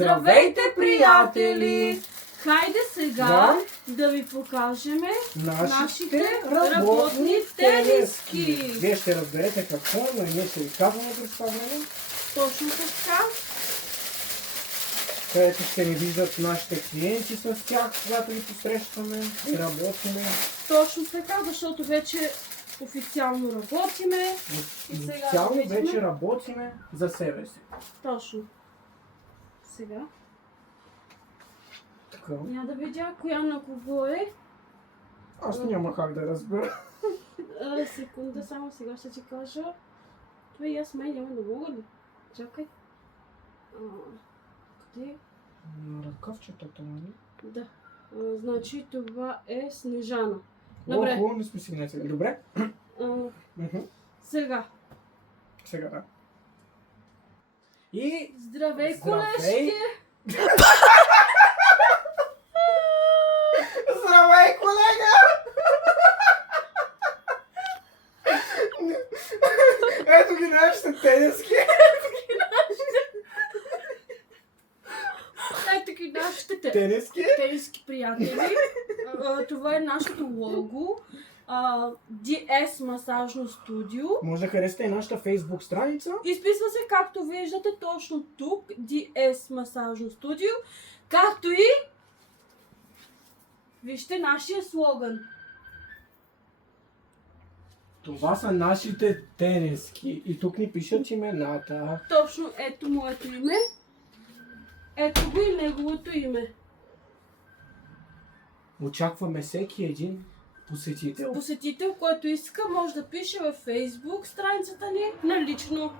Здравейте, приятели! Хайде сега Да. да ви покажем Нашите работни тениски. Вие ще разберете какво, но ние ще ви казваме през това време, Точно така. където ще ни виждат нашите клиенти с тях, когато ги посрещаме и работиме. Точно така, защото вече официално работиме. И сега Официално да видим. вече работиме за себе си. Точно. Сега. Така. Няма да видя коя на кого е. Аз няма как да разбера. Секунда, само сега ще ти кажа. Това и аз май няма да мога ли? Чакай. Къде? На ръкавчетата, нали? Да. Значи това е Снежана. Добре. Хубаво, не сме си внесли. Добре? Мгм. Сега. Сега да. И... Здравей, колежки! Здравей, колега! Ето ги нашите тениски. Ето ги нашите Тениски? тениски приятели. Това е нашето лого. DS масажно студио. Може да харесате и нашата фейсбук страница. Изписва се, както виждате, точно тук. DS масажно студио. Както и вижте нашия слоган. Това са нашите тениски. И тук ни пишат имената. Точно ето моето име. Ето го и неговото име. Очакваме всеки един посетител. Посетител, който иска, може да пише във Facebook страницата ни на лично.